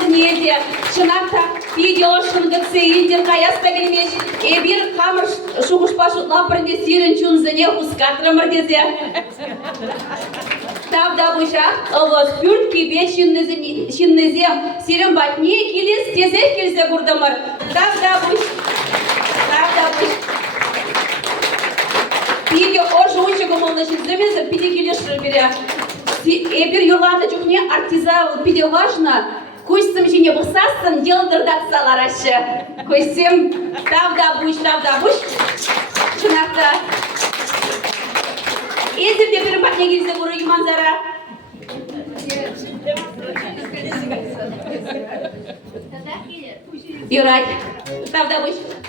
көрнеде. Шынақта видео шыңдықсы индер қаяста келмеш. Эбир қамыр шуғышпашы лапырынде сирін чунзыне ұскатырымыр дезе. Тавда бұша, ұлы спюрт кебе шиннезе сирін батне келес тезе келзе күрдімір. Тавда бұш. Пиге ожы ойчығы молны жінзімезі пиде келешір бере. Эбир юрланы жүхне артизавыл пиде важно. Көйсім жіне бұқсасын, елдірдатсалар ашы. Көйсім, тавда бұш. Шынақта. Езірде бір батне келсе көрі манзара. Юрай, тавда бұш.